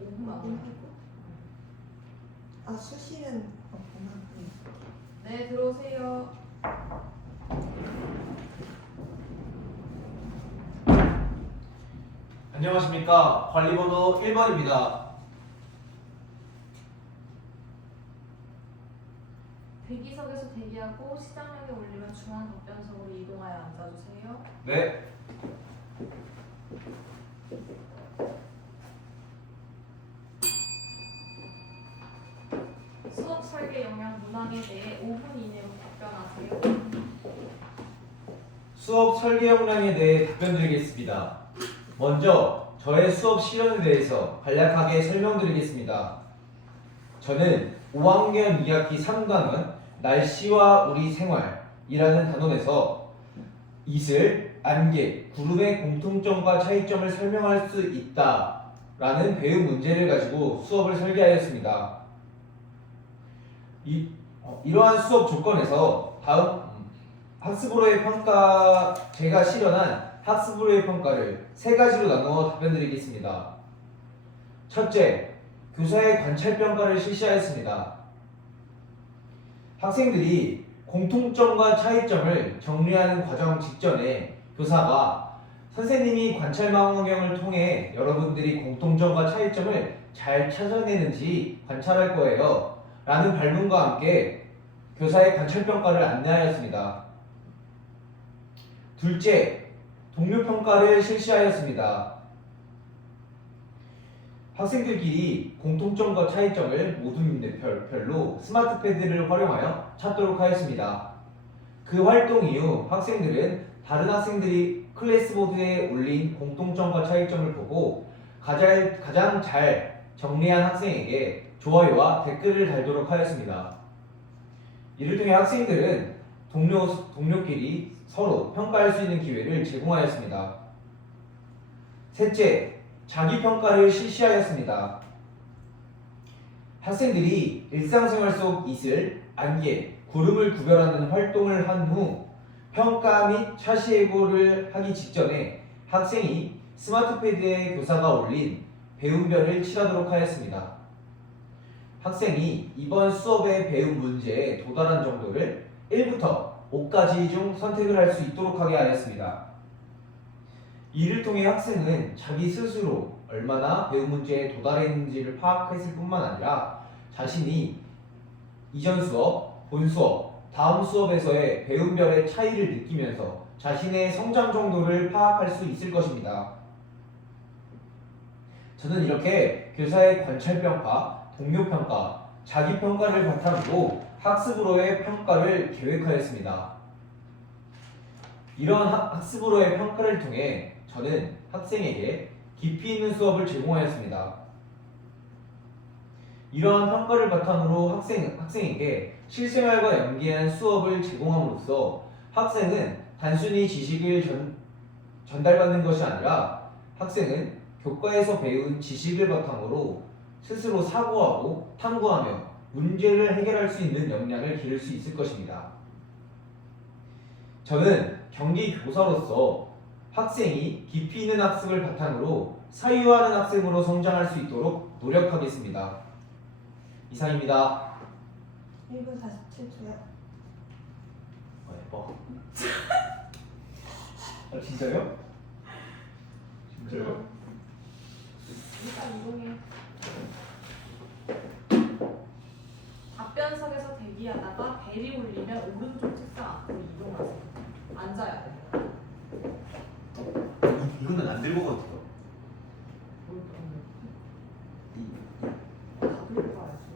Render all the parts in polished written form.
5분 안 걸리고. 아, 수시는 없구나. 네, 들어오세요. 안녕하십니까. 관리번호 1번입니다. 대기석에서 대기하고 시장역에 올리면 중앙 답변석으로 이동하여 앉아주세요. 네. 수업 설계 역량 문항에 대해 5분 이내로 답변하세요. 수업 설계 역량에 대해 답변드리겠습니다. 먼저 저의 수업 실현에 대해서 간략하게 설명드리겠습니다. 저는 5학년 2학기 3강은 날씨와 우리 생활이라는 단원에서 이슬, 안개, 구름의 공통점과 차이점을 설명할 수 있다라는 배움 문제를 가지고 수업을 설계하였습니다. 이러한 수업 조건에서 다음 학습으로의 평가, 제가 실현한 학습으로의 평가를 세 가지로 나누어 답변드리겠습니다. 첫째, 교사의 관찰평가를 실시하였습니다. 학생들이 공통점과 차이점을 정리하는 과정 직전에 교사가 선생님이 관찰망원경을 통해 여러분들이 공통점과 차이점을 잘 찾아내는지 관찰할 거예요 라는 발문과 함께 교사의 관찰평가를 안내하였습니다. 둘째, 동료평가를 실시하였습니다. 학생들끼리 공통점과 차이점을 모두 있는 별로 스마트패드를 활용하여 찾도록 하였습니다. 그 활동 이후 학생들은 다른 학생들이 클래스보드에 올린 공통점과 차이점을 보고 가장 잘 정리한 학생에게 좋아요와 댓글을 달도록 하였습니다. 이를 통해 학생들은 동료끼리 서로 평가할 수 있는 기회를 제공하였습니다. 셋째, 자기평가를 실시하였습니다. 학생들이 일상생활 속 이슬, 안개, 구름을 구별하는 활동을 한 후 평가 및 차시예고를 하기 직전에 학생이 스마트패드에 교사가 올린 배움별을 칠하도록 하였습니다. 학생이 이번 수업의 배움 문제에 도달한 정도를 1부터 5까지 중 선택을 할 수 있도록 하게 하였습니다. 이를 통해 학생은 자기 스스로 얼마나 배움 문제에 도달했는지를 파악했을 뿐만 아니라 자신이 이전 수업, 본 수업, 다음 수업에서의 배움별의 차이를 느끼면서 자신의 성장 정도를 파악할 수 있을 것입니다. 저는 이렇게 교사의 관찰평가, 동료평가, 자기평가를 바탕으로 학습으로의 평가를 계획하였습니다. 이러한 학습으로의 평가를 통해 저는 학생에게 깊이 있는 수업을 제공하였습니다. 이러한 평가를 바탕으로 학생에게 실생활과 연계한 수업을 제공함으로써 학생은 단순히 지식을 전달받는 것이 아니라 학생은 교과에서 배운 지식을 바탕으로 스스로 사고하고 탐구하며 문제를 해결할 수 있는 역량을 기를 수 있을 것입니다. 저는 경기 교사로서 학생이 깊이 있는 학습을 바탕으로 사유하는 학생으로 성장할 수 있도록 노력하겠습니다. 이상입니다. 1분 47초요. 예뻐. 아, 진짜요? 진짜요? 일단 이동해. 답변석에서 대기하다가 벨이 울리면 오른쪽 책상 앞으로 이동하세요. 앉아야 돼요. 이거는 안 들고 가도 돼요. 다 들고 가야지.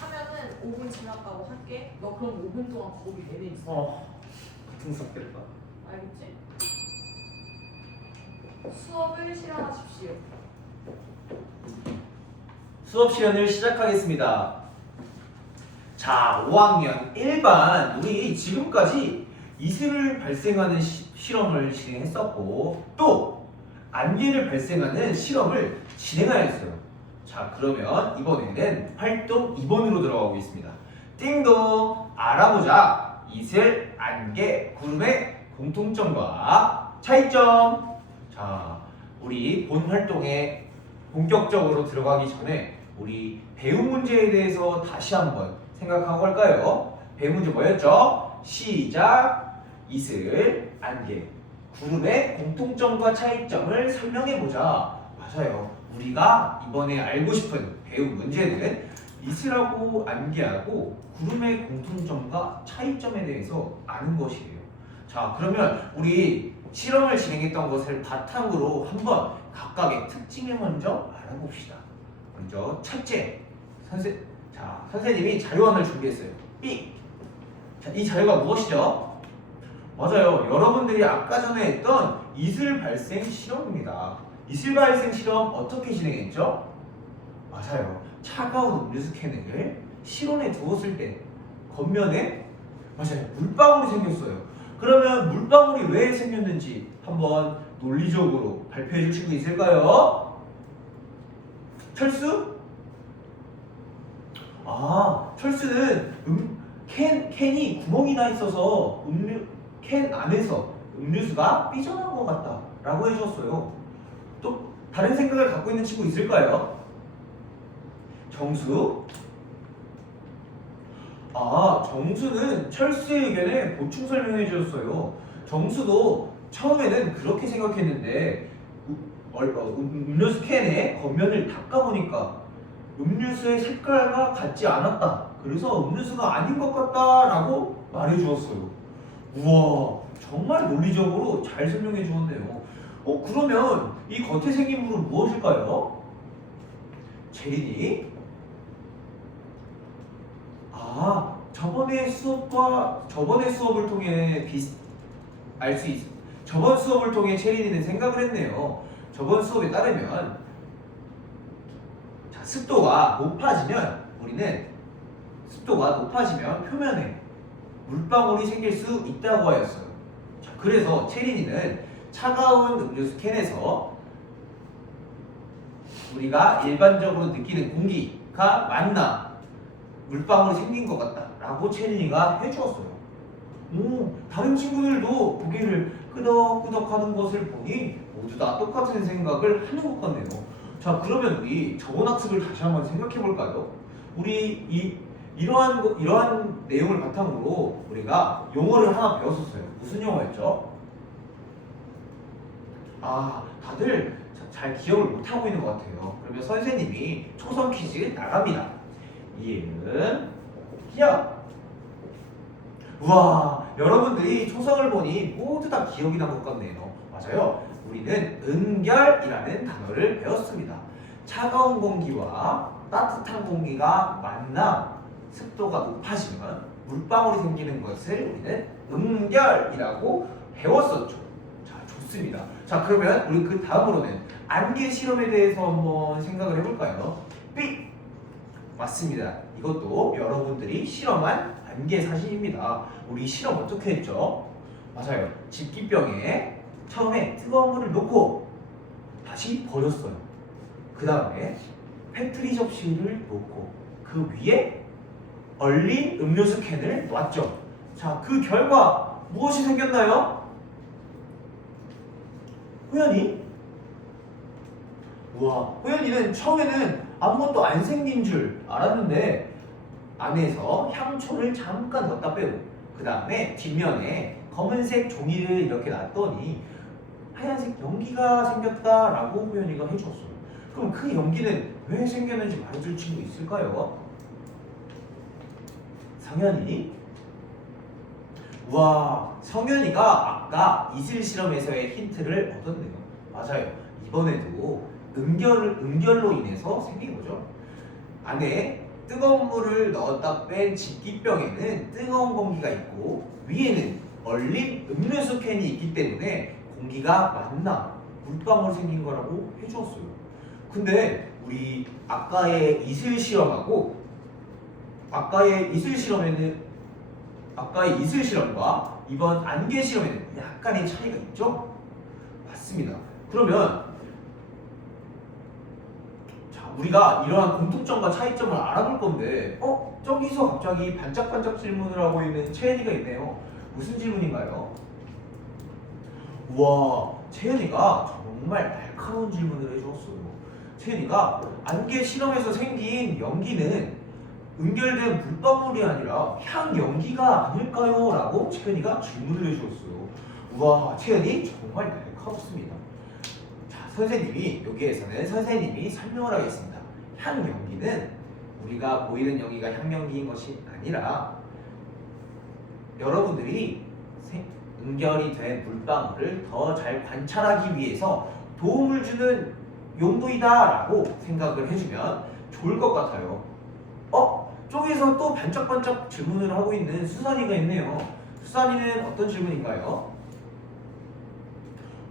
하면은 5분 지났다고 할게. 너 그럼 5분 동안 거기 내내 있어. 같은 수업겠다. 알겠지? 수업을 실현하십시오. 수업 시간을 시작하겠습니다. 자, 5학년 1반 우리 지금까지 이슬을 발생하는 실험을 진행했었고 또 안개를 발생하는 실험을 진행하였어요. 자, 그러면 이번에는 활동 2번으로 들어가 보겠습니다. 띵동, 알아보자. 이슬, 안개, 구름의 공통점과 차이점. 자, 우리 본 활동에 본격적으로 들어가기 전에 우리 배운 문제에 대해서 다시 한번 생각하고 갈까요? 배운 문제 뭐였죠? 시작, 이슬, 안개, 구름의 공통점과 차이점을 설명해보자. 맞아요. 우리가 이번에 알고 싶은 배운 문제는 이슬하고 안개하고 구름의 공통점과 차이점에 대해서 아는 것이에요. 자, 그러면 우리 실험을 진행했던 것을 바탕으로 한번 각각의 특징을 먼저 알아봅시다. 먼저 첫째, 선생님이 자료원을 준비했어요. 삑! 자, 이 자료가 무엇이죠? 맞아요. 여러분들이 아까 전에 했던 이슬 발생 실험입니다. 이슬 발생 실험 어떻게 진행했죠? 맞아요. 차가운 음료수 캔을 실온에 두었을 때 겉면에 맞아요. 물방울이 생겼어요. 그러면 물방울이 왜 생겼는지 한번 논리적으로 발표해 주실 수 있을까요? 철수? 아, 철수는 캔이 구멍이 나 있어서 캔 안에서 음료수가 삐져나온 것 같다 라고 해주셨어요. 또 다른 생각을 갖고 있는 친구 있을까요? 정수? 아, 정수는 철수의 의견에 보충 설명해 주셨어요. 정수도 처음에는 그렇게 생각했는데 음료수 캔의 겉면을 닦아보니까 음료수의 색깔과 같지 않았다. 그래서 음료수가 아닌 것 같다라고 말해 주었어요. 우와, 정말 논리적으로 잘 설명해 주었네요. 그러면 이 겉에 생긴 물은 무엇일까요? 제린이? 아, 저번에 수업을 통해 저번 수업을 통해 체린이는 생각을 했네요. 저번 수업에 따르면 자, 습도가 높아지면 표면에 물방울이 생길 수 있다고 하였어요. 자, 그래서 체린이는 차가운 음료수 캔에서 우리가 일반적으로 느끼는 공기가 만나 물방울이 생긴 것 같다 라고 체린이가 해주었어요. 다른 친구들도 고개를 끄덕끄덕 하는 것을 보니 모두 다 똑같은 생각을 하는 것 같네요. 자, 그러면 우리 저번 학습을 다시 한번 생각해 볼까요? 우리 이러한 내용을 바탕으로 우리가 용어를 하나 배웠었어요. 무슨 용어였죠? 아, 다들 잘 기억을 못하고 있는 것 같아요. 그러면 선생님이 초성 퀴즈 나갑니다. 이은, 기억. 우와, 여러분들이 초성을 보니 모두 다 기억이 난 것 같네요. 맞아요. 우리는 은결이라는 단어를 배웠습니다. 차가운 공기와 따뜻한 공기가 만나 습도가 높아지면 물방울이 생기는 것을 우리는 은결이라고 배웠었죠. 자, 좋습니다. 자, 그러면 우리 그 다음으로는 안개 실험에 대해서 한번 생각을 해볼까요? 삑! 맞습니다. 이것도 여러분들이 실험한 안개 사진입니다. 우리 실험 어떻게 했죠? 맞아요. 집기병에 처음에 뜨거운 물을 넣고 다시 버렸어요. 그 다음에 페트리 접시를 놓고 그 위에 얼린 음료수 캔을 놨죠. 자, 그 결과 무엇이 생겼나요? 호연이? 우와, 호연이는 처음에는 아무것도 안 생긴 줄 알았는데 안에서 향초를 잠깐 넣었다 빼고 그 다음에 뒷면에 검은색 종이를 이렇게 놨더니 하얀색 연기가 생겼다라고 호연이가 해주었어요. 그럼 그 연기는 왜 생겼는지 말해줄 친구 있을까요? 성현이? 우와, 성현이가 아까 이슬 실험에서의 힌트를 얻었네요. 맞아요. 이번에도 은결로 인해서 생긴 거죠. 안에 뜨거운 물을 넣었다 뺀 집기병에는 뜨거운 공기가 있고 위에는 얼린 음료수 캔이 있기 때문에 공기가 만나 물방울이 생긴 거라고 해주었어요. 근데 우리 아까의 이슬 실험과 이번 안개 실험에는 약간의 차이가 있죠? 맞습니다. 그러면 우리가 이러한 공통점과 차이점을 알아볼 건데 저기서 갑자기 반짝반짝 질문을 하고 있는 채연이가 있네요. 무슨 질문인가요? 우와, 채연이가 정말 날카로운 질문을 해주었어요. 채연이가 안개 실험에서 생긴 연기는 응결된 물방울이 아니라 향연기가 아닐까요? 라고 채연이가 질문을 해주었어요. 우와, 채연이 정말 날카롭습니다. 자, 선생님이 여기에서는 선생님이 설명을 하겠습니다. 향연기는 우리가 보이는 연기가 향연기인 것이 아니라 여러분들이 응결이 된 물방울을 더 잘 관찰하기 위해서 도움을 주는 용도이다 라고 생각을 해주면 좋을 것 같아요. 저기서 또 반짝반짝 질문을 하고 있는 수산이가 있네요. 수산이는 어떤 질문인가요?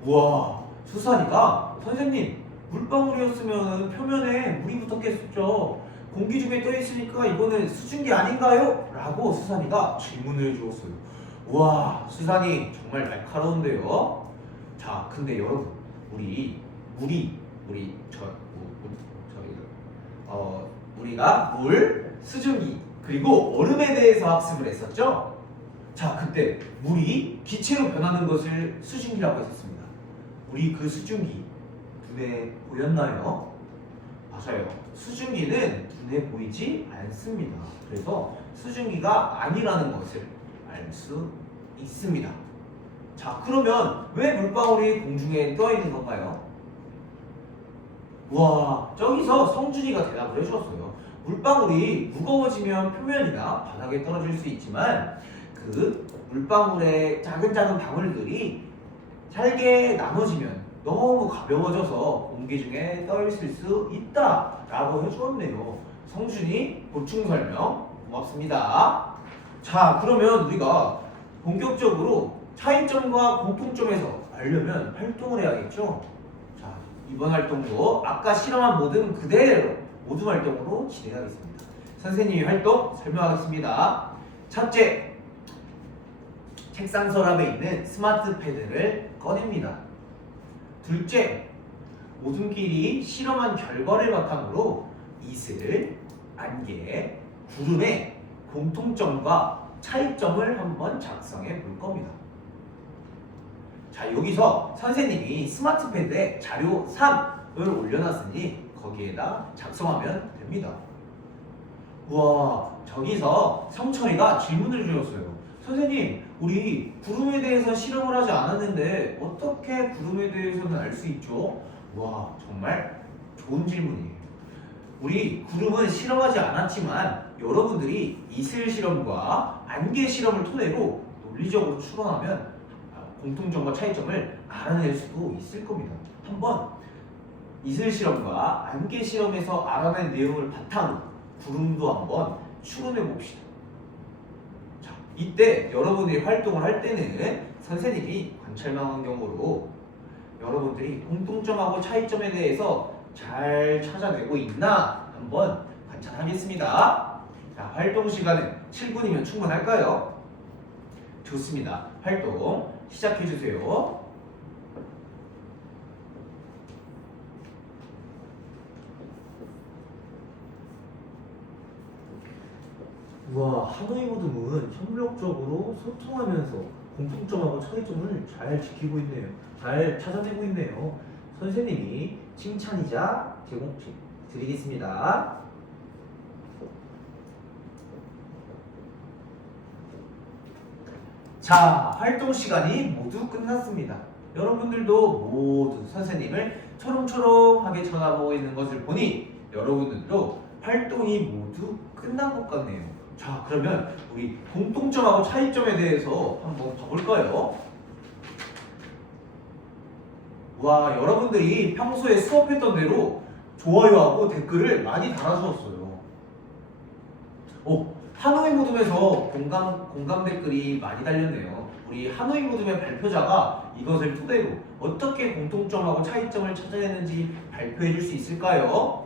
우와, 수산이가 선생님, 물방울이었으면 표면에 물이 붙었겠죠. 공기 중에 떠 있으니까 이거는 수증기 아닌가요? 라고 수산이가 질문을 해주었어요. 우와, 수산이 정말 날카로운데요. 자, 근데 여러분, 우리가 물, 수증기, 그리고 얼음에 대해서 학습을 했었죠? 자, 그때 물이 기체로 변하는 것을 수증기라고 했었습니다. 우리 그 수증기 눈에 보였나요? 맞아요. 수증기는 눈에 보이지 않습니다. 그래서 수증기가 아니라는 것을 알 수 있습니다. 자, 그러면 왜 물방울이 공중에 떠 있는 건가요? 와, 저기서 성준이가 대답을 해주었어요. 물방울이 무거워지면 표면이나 바닥에 떨어질 수 있지만 그 물방울의 작은 방울들이 잘게 나눠지면 너무 가벼워져서 공기 중에 떠 있을 수 있다라고 해주었네요. 성준이 보충 설명 고맙습니다. 자, 그러면 우리가 본격적으로 차이점과 공통점에서 알려면 활동을 해야겠죠? 자, 이번 활동도 아까 실험한 모든 그대로 모든 활동으로 진행하겠습니다. 선생님이 활동 설명하겠습니다. 첫째, 책상 서랍에 있는 스마트 패드를 꺼냅니다. 둘째, 모둠끼리 실험한 결과를 바탕으로 이슬, 안개, 구름의 공통점과 차이점을 한번 작성해 볼 겁니다. 자, 여기서 선생님이 스마트 패드에 자료 3을 올려놨으니 거기에다 작성하면 됩니다. 우와, 저기서 성철이가 질문을 주셨어요. 선생님, 우리 구름에 대해서 실험을 하지 않았는데 어떻게 구름에 대해서는 알 수 있죠? 와, 정말 좋은 질문이에요. 우리 구름은 실험하지 않았지만 여러분들이 이슬 실험과 안개 실험을 토대로 논리적으로 추론하면 공통점과 차이점을 알아낼 수도 있을 겁니다. 한번 이슬 실험과 안개 실험에서 알아낸 내용을 바탕으로 구름도 한번 추론해 봅시다. 자, 이때 여러분들이 활동을 할 때는 선생님이 관찰망 환경으로 여러분들이 공통점하고 차이점에 대해서 잘 찾아내고 있나 한번 관찰하겠습니다. 자, 활동 시간은 7분이면 충분할까요? 좋습니다. 활동 시작해주세요. 우와, 하노이 모듬은 협력적으로 소통하면서 공통점하고 차이점을 잘 지키고 있네요. 잘 찾아내고 있네요. 선생님이 칭찬이자 제공 드리겠습니다. 자, 활동 시간이 모두 끝났습니다. 여러분들도 모두 선생님을 초롱초롱하게 쳐다보고 있는 것을 보니 여러분들도 활동이 모두 끝난 것 같네요. 자, 그러면 우리 공통점하고 차이점에 대해서 한번 봐볼까요? 와, 여러분들이 평소에 수업했던 대로 좋아요하고 댓글을 많이 달아주었어요. 하노이 모듬에서 공감 댓글이 많이 달렸네요. 우리 하노이 모듬의 발표자가 이것을 토대로 어떻게 공통점하고 차이점을 찾아내는지 발표해 줄 수 있을까요?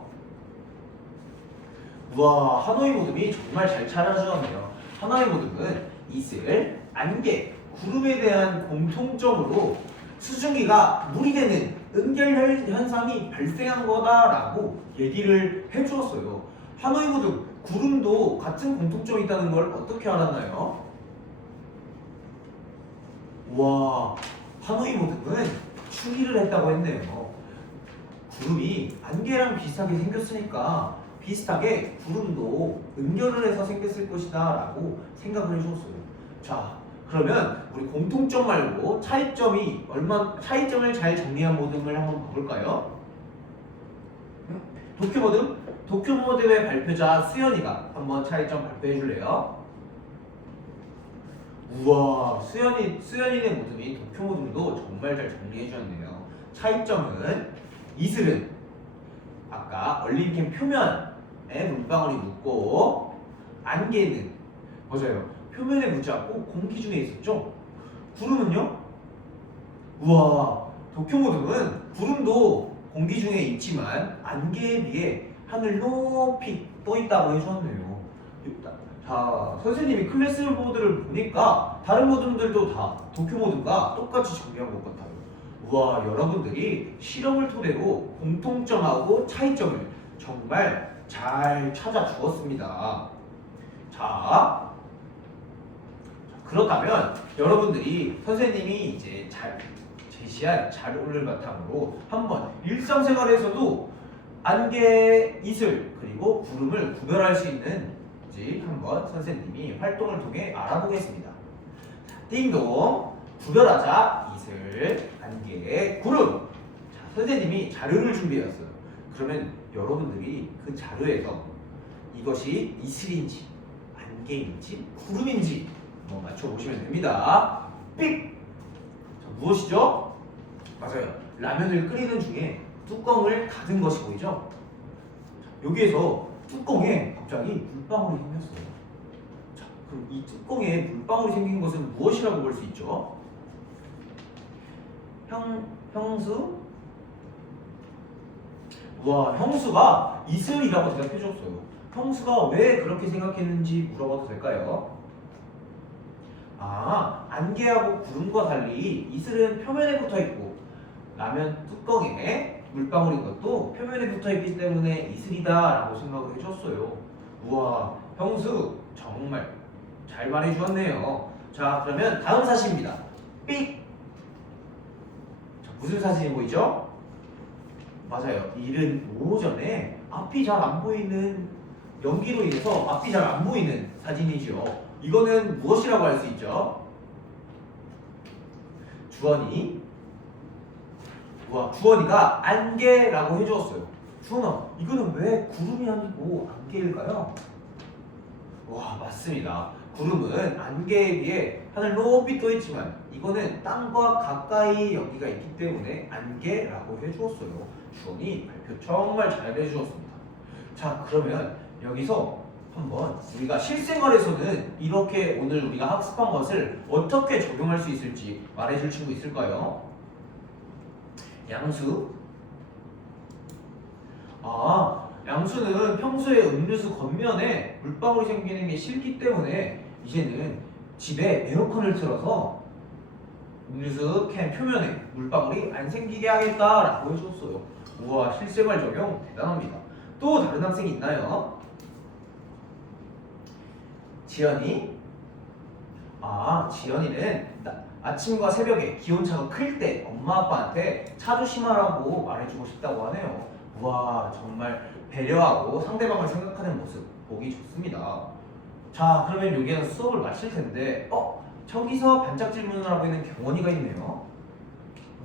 우와, 하노이 모듬이 정말 잘 찾아주었네요. 하노이 모듬은 이슬, 안개, 구름에 대한 공통점으로 수증기가 물이 되는 응결 현상이 발생한 거다라고 얘기를 해주었어요. 하노이 모듬, 구름도 같은 공통점이 있다는 걸 어떻게 알았나요? 와, 하노이 모듬은 추리를 했다고 했네요. 구름이 안개랑 비슷하게 생겼으니까 비슷하게 구름도 은결을 해서 생겼을 것이다 라고 생각을 해줬어요. 자, 그러면 우리 공통점 말고 차이점을 잘 정리한 모듬을 한번 볼까요? 도쿄 모듬? 도쿄 모듬의 발표자 수연이가 한번 차이점 발표해 줄래요? 우와, 수연이네 모듬이 도쿄 모듬도 정말 잘 정리해 주었네요. 차이점은 이슬은 아까 얼림캠 표면에 물방울이 묻고 안개는 맞아요. 표면에 묻지 않고 공기 중에 있었죠. 구름은요? 우와, 도쿄 모듬은 구름도 공기 중에 있지만 안개에 비해 하늘 높이 떠 있다고 해주었네요. 자, 선생님이 클래스보드를 보니까 다른 모듬들도 다 도쿄 모듬과 똑같이 정리한 것 같아요. 우와, 여러분들이 실험을 토대로 공통점하고 차이점을 정말 잘 찾아 주었습니다. 자, 그렇다면 여러분들이 선생님이 이제 잘 제시한 자료를 바탕으로 한번 일상생활에서도 안개, 이슬, 그리고 구름을 구별할 수 있는지 한번 선생님이 활동을 통해 알아보겠습니다. 자, 띵동, 구별하자 이슬, 안개, 구름. 자, 선생님이 자료를 준비했어요. 그러면 여러분들이 그 자료에서 이것이 이슬인지 안개인지 구름인지 한번 맞춰보시면 됩니다. 삑! 자, 무엇이죠? 맞아요. 라면을 끓이는 중에 뚜껑을 닫은 것이 보이죠? 자, 여기에서 뚜껑에 갑자기 물방울이 생겼어요. 자, 그럼 이 뚜껑에 물방울이 생긴 것은 무엇이라고 볼 수 있죠? 형수? 와, 형수가 이슬이라고 대답해줬어요. 형수가 왜 그렇게 생각했는지 물어봐도 될까요? 아, 안개하고 구름과 달리 이슬은 표면에 붙어있고 라면 뚜껑에 물방울인 것도 표면에 붙어있기 때문에 이슬이다 라고 생각을 해줬어요. 우와, 형수 정말 잘 말해주었네요. 자, 그러면 다음 사진입니다. 삑! 자, 무슨 사진이 보이죠? 맞아요. 이른 오전에 앞이 잘 안 보이는 연기로 인해서 앞이 잘 안 보이는 사진이죠. 이거는 무엇이라고 할 수 있죠? 주원이. 와, 주원이가 안개라고 해주었어요. 주원아, 이거는 왜 구름이 아니고 안개일까요? 와, 맞습니다. 구름은 안개에 비해 하늘 높이 떠 있지만 이거는 땅과 가까이 여기가 있기 때문에 안개라고 해주었어요. 주원이 발표 정말 잘 해주었습니다. 자, 그러면 여기서 한번 우리가 실생활에서는 이렇게 오늘 우리가 학습한 것을 어떻게 적용할 수 있을지 말해줄 친구 있을까요? 양수. 아, 양수는 평소에 음료수 겉면에 물방울이 생기는 게 싫기 때문에 이제는 집에 에어컨을 틀어서 음료수 캔 표면에 물방울이 안 생기게 하겠다라고 해줬어요. 우와, 실생활 적용 대단합니다. 또 다른 학생이 있나요? 지연이. 아, 지연이는 아침과 새벽에 기온차가 클 때 엄마 아빠한테 차 조심하라고 말해주고 싶다고 하네요. 우와, 정말 배려하고 상대방을 생각하는 모습 보기 좋습니다. 자, 그러면 여기에서 수업을 마칠 텐데 저기서 반짝 질문을 하고 있는 경원이가 있네요.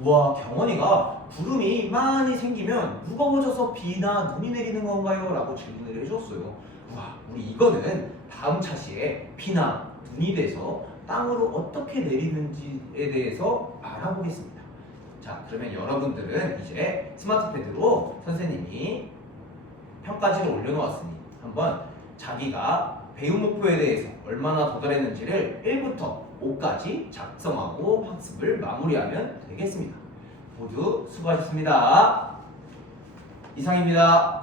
우와, 경원이가 구름이 많이 생기면 무거워져서 비나 눈이 내리는 건가요? 라고 질문을 해줬어요. 우와, 우리 이거는 다음 차시에 비나 눈이 돼서 땅으로 어떻게 내리는지에 대해서 알아보겠습니다. 자, 그러면 여러분들은 이제 스마트패드로 선생님이 평가지를 올려놓았으니 한번 자기가 배운 목표에 대해서 얼마나 도달했는지를 1부터 5까지 작성하고 학습을 마무리하면 되겠습니다. 모두 수고하셨습니다. 이상입니다.